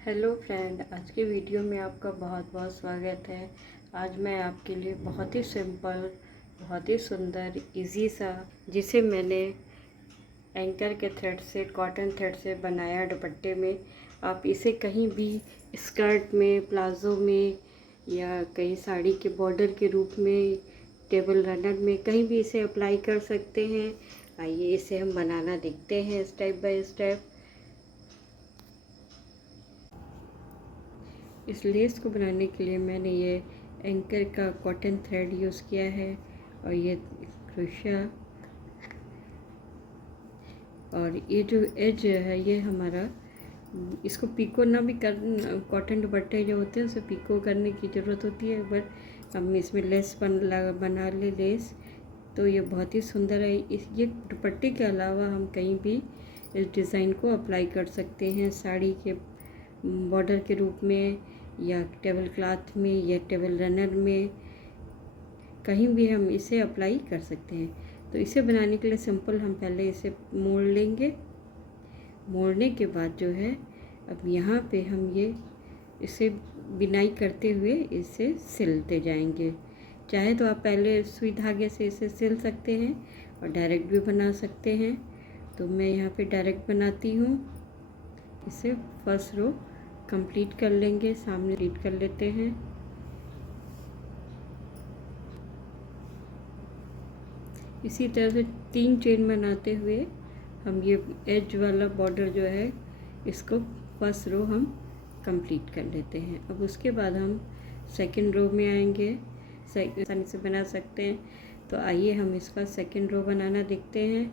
Hello friend, आज के video में आपका बहुत बहुत स्वागत है। आज मैं आपके लिए बहुत ही सिंपल, बहुत ही सुंदर, इजी सा, जिसे मैंने एंकर के थ्रेड से, कॉटन थ्रेड से बनाया दुपट्टे में। आप इसे कहीं भी स्कर्ट में, प्लाज़ो में या कहीं साड़ी के बॉर्डर के रूप में, टेबल रनर में, कहीं भी इसे अप्लाई कर सकते हैं। आइए इसे हम बनाना देखते हैं स्टेप बाय स्टेप। इस लेस को बनाने के लिए मैंने ये एंकर का कॉटन थ्रेड यूज़ किया है और ये क्रोशिया, और ये जो एज है ये हमारा, इसको पीको ना भी कर, कॉटन दुपट्टे जो होते हैं उसे पीको करने की ज़रूरत होती है, बट हम इसमें लेस बना ले लेस, तो ये बहुत ही सुंदर है। ये दुपट्टे के अलावा हम कहीं भी इस डिज़ाइन को अप्लाई कर सकते हैं, साड़ी के बॉर्डर के रूप में या टेबल क्लॉथ में या टेबल रनर में, कहीं भी हम इसे अप्लाई कर सकते हैं। तो इसे बनाने के लिए सिंपल हम पहले इसे मोड़ लेंगे। मोड़ने के बाद जो है, अब यहाँ पे हम ये इसे बिनाई करते हुए इसे सिलते जाएंगे। चाहे तो आप पहले सुई धागे से इसे सिल सकते हैं और डायरेक्ट भी बना सकते हैं। तो मैं यहाँ पे डायरेक्ट बनाती हूँ। इसे फर्स्ट रो कंप्लीट कर लेंगे, सामने रीड कर लेते हैं। इसी तरह से 3 चेन बनाते हुए हम ये एज वाला बॉर्डर जो है इसको फर्स्ट रो हम कंप्लीट कर लेते हैं। अब उसके बाद हम सेकंड रो में आएंगे, आसानी से बना सकते हैं। तो आइए हम इसका सेकंड रो बनाना देखते हैं।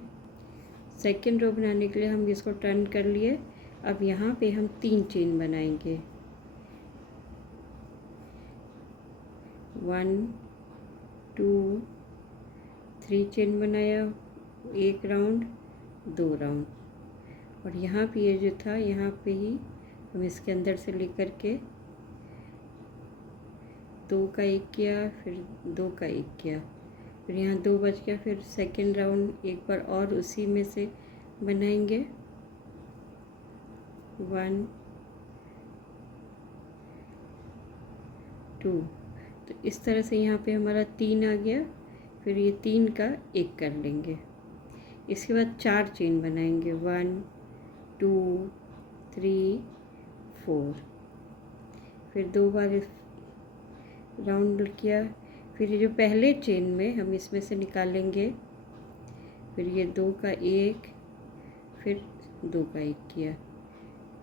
सेकंड रो बनाने के लिए हम इसको टर्न कर लिए। अब यहाँ पे हम 3 चेन बनाएंगे, 1 2 3 चेन बनाया, 1 राउंड, 2 राउंड, और यहाँ पे ये जो था यहाँ पे ही हम इसके अंदर से लेकर के 2 का 1 किया, फिर 2 का 1 किया, फिर यहाँ 2 बच गया, फिर सेकंड राउंड एक बार और उसी में से बनाएंगे, 1 2। तो इस तरह से यहाँ पे हमारा 3 आ गया, फिर ये 3 का 1 कर लेंगे। इसके बाद 4 चेन बनाएंगे, 1 2 3 4, फिर 2 बार राउंड किया, फिर ये जो पहले चेन में हम इसमें से निकालेंगे, फिर ये 2 का 1, फिर 2 का 1 किया,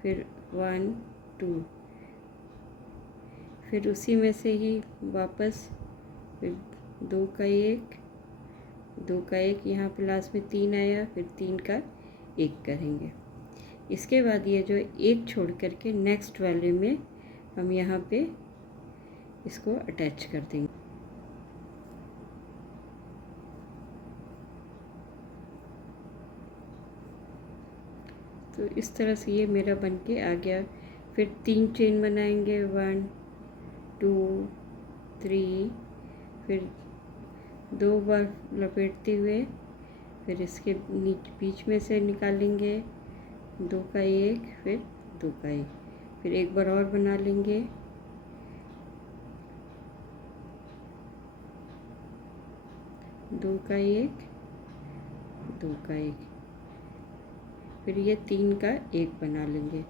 फिर 1 2, फिर उसी में से ही वापस फिर 2 का 1, 2 का 1, यहाँ पे लास्ट में 3 आया, फिर 3 का 1 करेंगे। इसके बाद ये जो 1 छोड़ करके नेक्स्ट वाले में हम यहाँ पे इसको अटैच कर देंगे। तो इस तरह से ये मेरा बन के आ गया। फिर 3 चेन बनाएंगे, 1 2 3, फिर 2 बार लपेटते हुए फिर इसके बीच में से निकालेंगे, 2 का 1, फिर 2 का 1, फिर एक बार और बना लेंगे, 2 का 1, 2 का 1, फिर ये 3 का 1 बना लेंगे।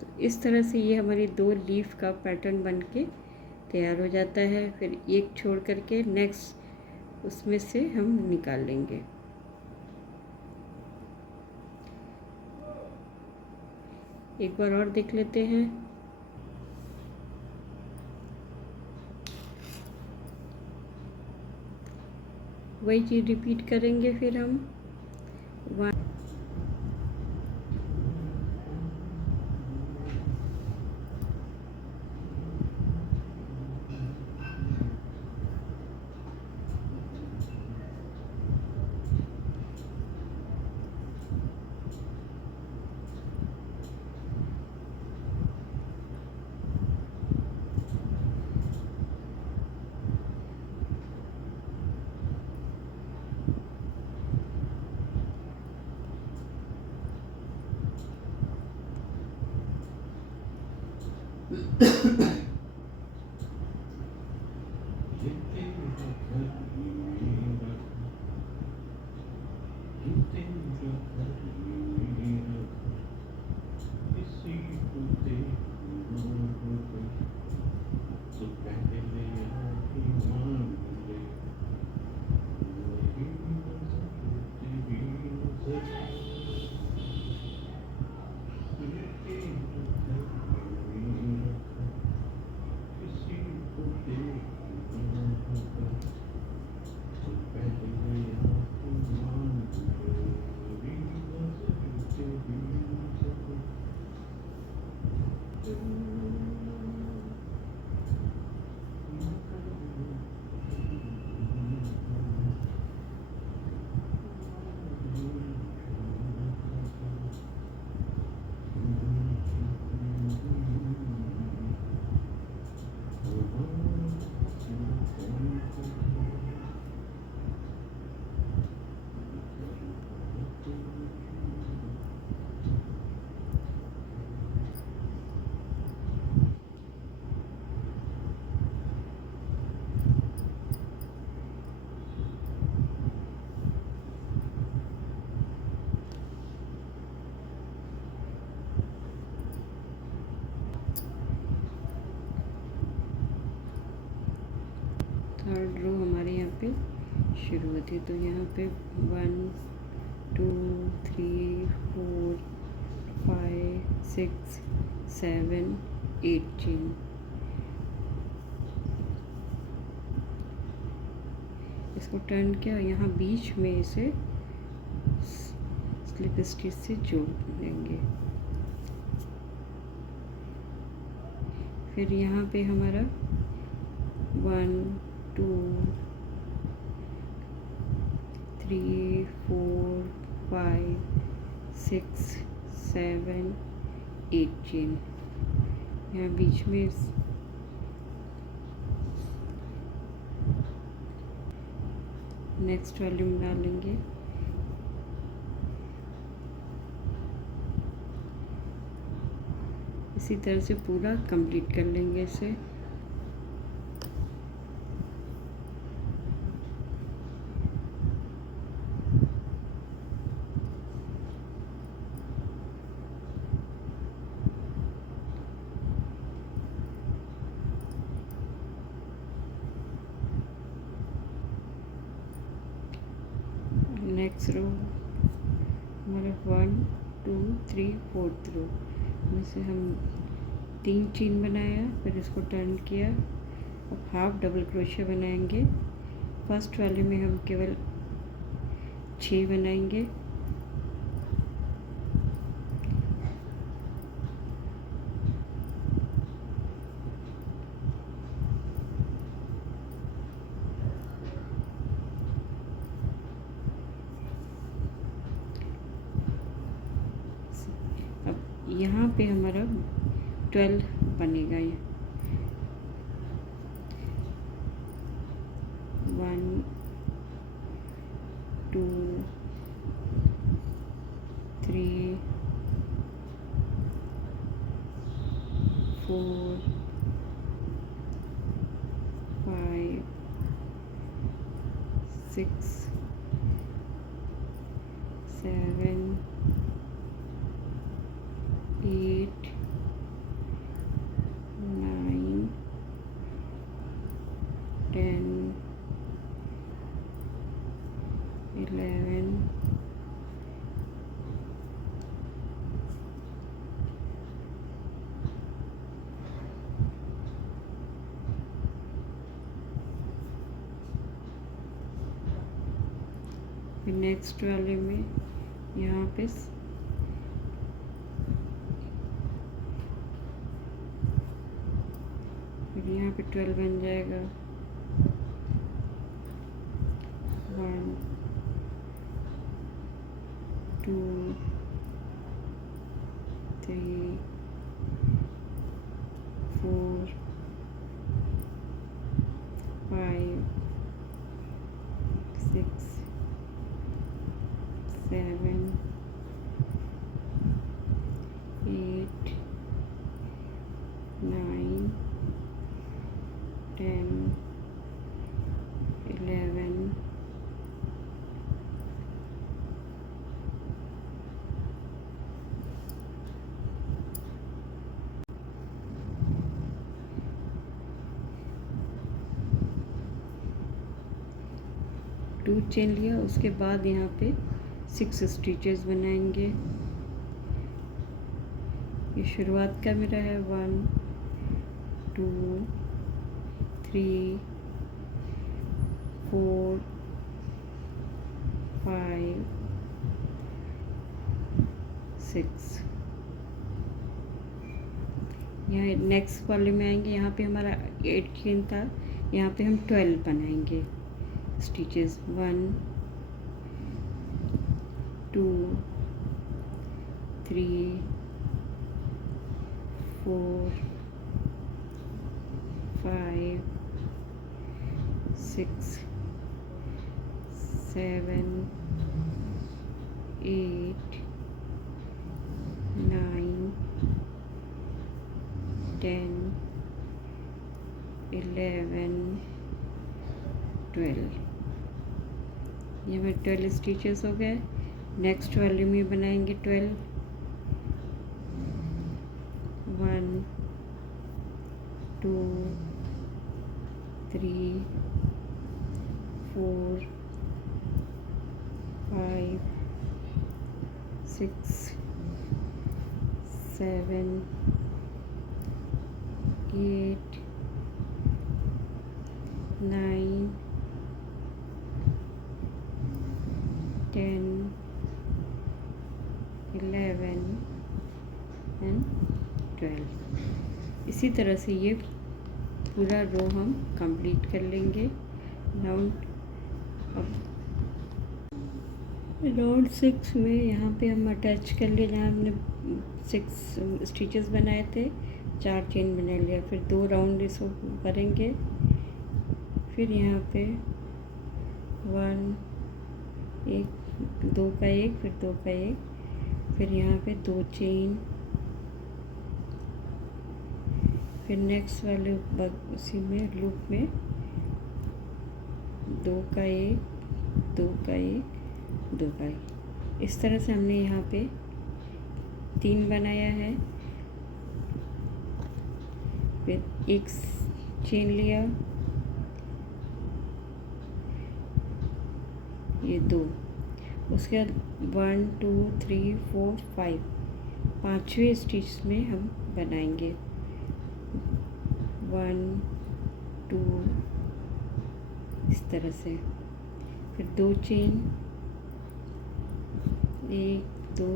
तो इस तरह से ये हमारी 2 लीफ का पैटर्न बन के तैयार हो जाता है। फिर एक छोड़ करके नेक्स्ट उसमें से हम निकाल लेंगे। एक बार और देख लेते हैं। वही चीज़ रिपीट करेंगे। फिर हम 1 2 थर्ड रो हमारे यहाँ पे शुरू होती है। तो यहाँ पे 1 2 3 4 5 6 7 8 चेन। इसको टर्न किया, यहाँ बीच में इसे स्लिप स्टिच से जोड़ देंगे। फिर यहाँ पे हमारा 1 2 3 4 5 6 7 8 चेन। यहाँ बीच में नेक्स्ट वाली में डालेंगे। इसी तरह से पूरा कंप्लीट कर लेंगे इसे। नेक्स्ट रो हमारा 1 2 3 4th रो में से हम 3 चेन बनाया, फिर इसको टर्न किया। अब हाफ डबल क्रोशिया बनाएंगे। फर्स्ट वाले में हम केवल 6 बनाएंगे। यहाँ पे हमारा 12 बनेगा। ये 1 2 3 4 5 6 7 8 9 10 11 फिर नेक्स्ट वाले में यहाँ पे फिर यहाँ पे 12 बन जाएगा। 1 2 3 4 5 6 7 8 9 2 चेन लिया, उसके बाद यहाँ पे 6 स्टिचेस बनाएंगे। ये शुरुआत का मेरा है 1 2 3 4 5 6। यहाँ नेक्स्ट वाले में आएंगे, यहाँ पे हमारा 8 चेन था, यहाँ पे हम 12 बनाएंगे स्टिचेस। 1 2 3 4 5 6 7 8 9 10 11 12। ये हमारे 12 स्टिचेस हो गए। नेक्स्ट वाले में बनाएंगे 12। 1 2 3 4 5 6 7 8 9 10 11 एंड 12। इसी तरह से ये पूरा रो हम कंप्लीट कर लेंगे। राउंड 6 में यहाँ पे हम अटैच कर लिए, जहाँ हमने 6 स्टिचेस बनाए थे, 4 चेन बना लिया। फिर 2 राउंड इसको करेंगे। फिर यहाँ पे 1 1 2 का 1, फिर 2 का 1, फिर यहाँ पे 2 चेन, फिर नेक्स्ट वाले उसी में लूप में 2 का 1 2 का 1 2 का 1। इस तरह से हमने यहाँ पे 3 बनाया है। फिर 1 चेन लिया, ये 2, उसके बाद 1 2 3 4 5, 5वें स्टिच में हम बनाएंगे 1 2 इस तरह से। फिर 2 चेन, 1 2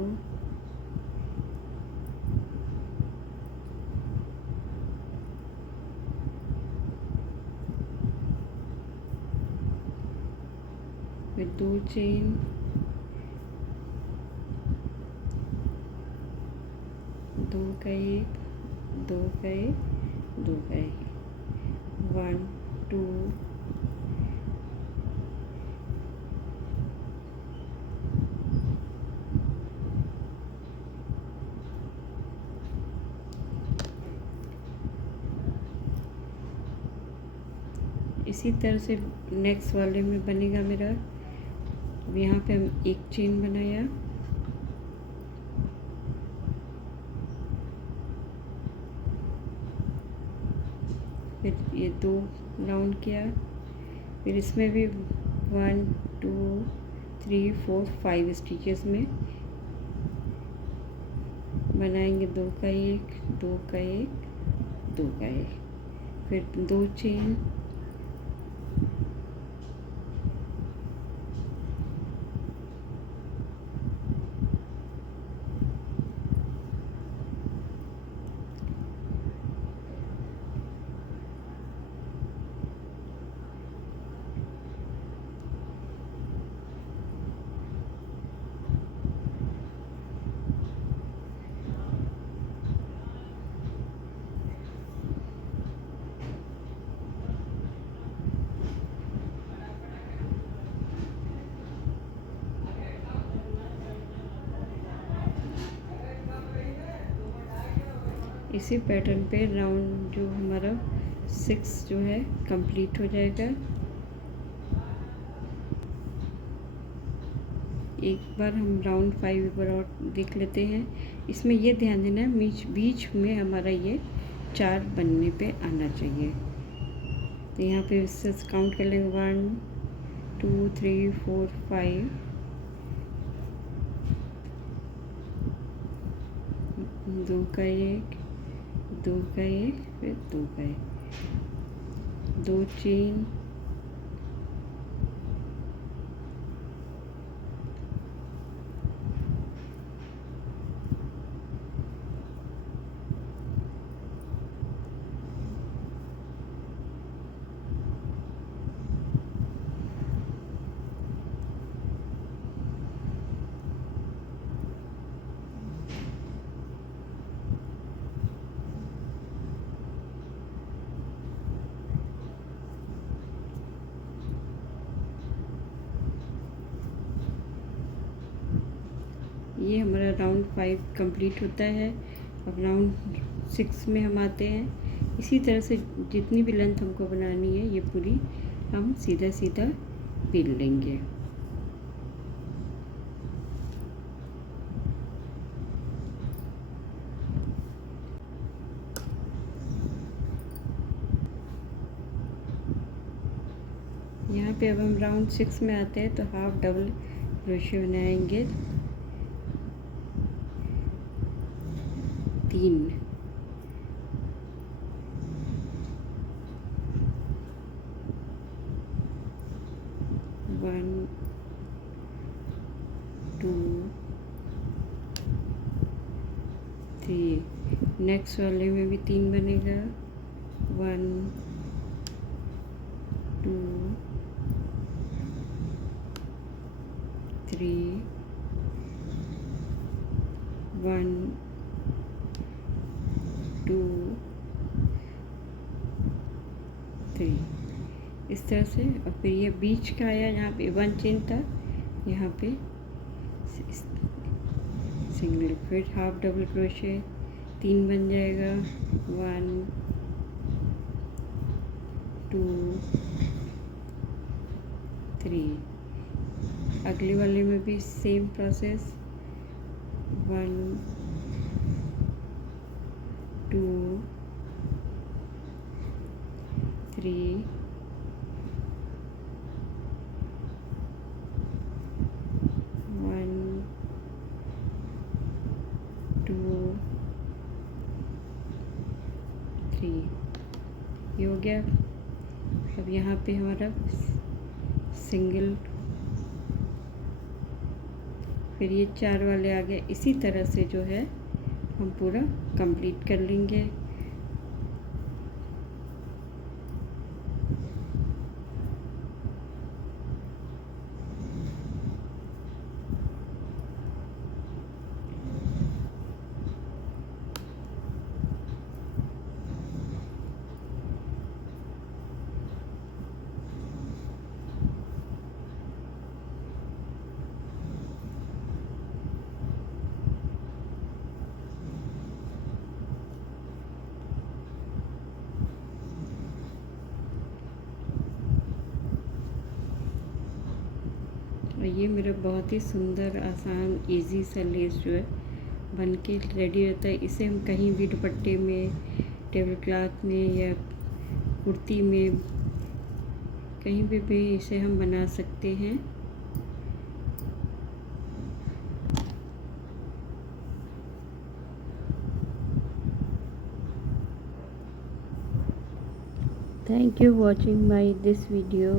फिर 2 चेन, 2 का 1 2 का 1 2 का 1 1 2 इसी तरह से नेक्स्ट वाले में बनेगा मेरा। यहाँ पे हम 1 चेन बनाया, फिर ये 2 राउंड किया, फिर इसमें भी 1 2 3 4 5 स्टिचेस में बनाएंगे 2 का 1 2 का 1 2 का 1, फिर 2 चेन, इसी पैटर्न पे राउंड जो हमारा 6 जो है कंप्लीट हो जाएगा। एक बार हम राउंड 5 एक बार और देख लेते हैं। इसमें ये ध्यान देना है बीच में हमारा ये 4 बनने पे आना चाहिए। तो यहाँ पे इससे काउंट कर लेंगे 1 2 3 4 5, दो का एक, दो का एक, फिर दो का एक, दो चेन, ये हमारा राउंड 5 कंप्लीट होता है। अब राउंड 6 में हम आते हैं। इसी तरह से जितनी भी लेंथ हमको बनानी है ये पूरी हम सीधा सीधा बिल लेंगे। यहाँ पे अब हम राउंड 6 में आते हैं तो हाफ डबल क्रोशे बनाएंगे, 3, 1 2 3। नेक्स्ट वाले में भी 3 बनेगा, 1 2 3 1 2 3। इस तरह से। और फिर ये बीच का आया, यहाँ पे 1 चेन था, यहाँ पे सिंगल, फिर हाफ डबल क्रोशे, 3 बन जाएगा, 1 2 3। अगले वाले में भी सेम प्रोसेस, 1 2 3 1 2 3। ये हो गया। अब यहाँ पे हमारा सिंगल, फिर ये 4 वाले आ गए। इसी तरह से जो है हम पूरा कंप्लीट कर लेंगे। और ये मेरा बहुत ही सुंदर, आसान, इजी सा लेस जो है बन के रेडी रहता है। इसे हम कहीं भी दुपट्टे में, टेबल क्लॉथ में या कुर्ती में, कहीं भी इसे हम बना सकते हैं। Thank you watching my this video.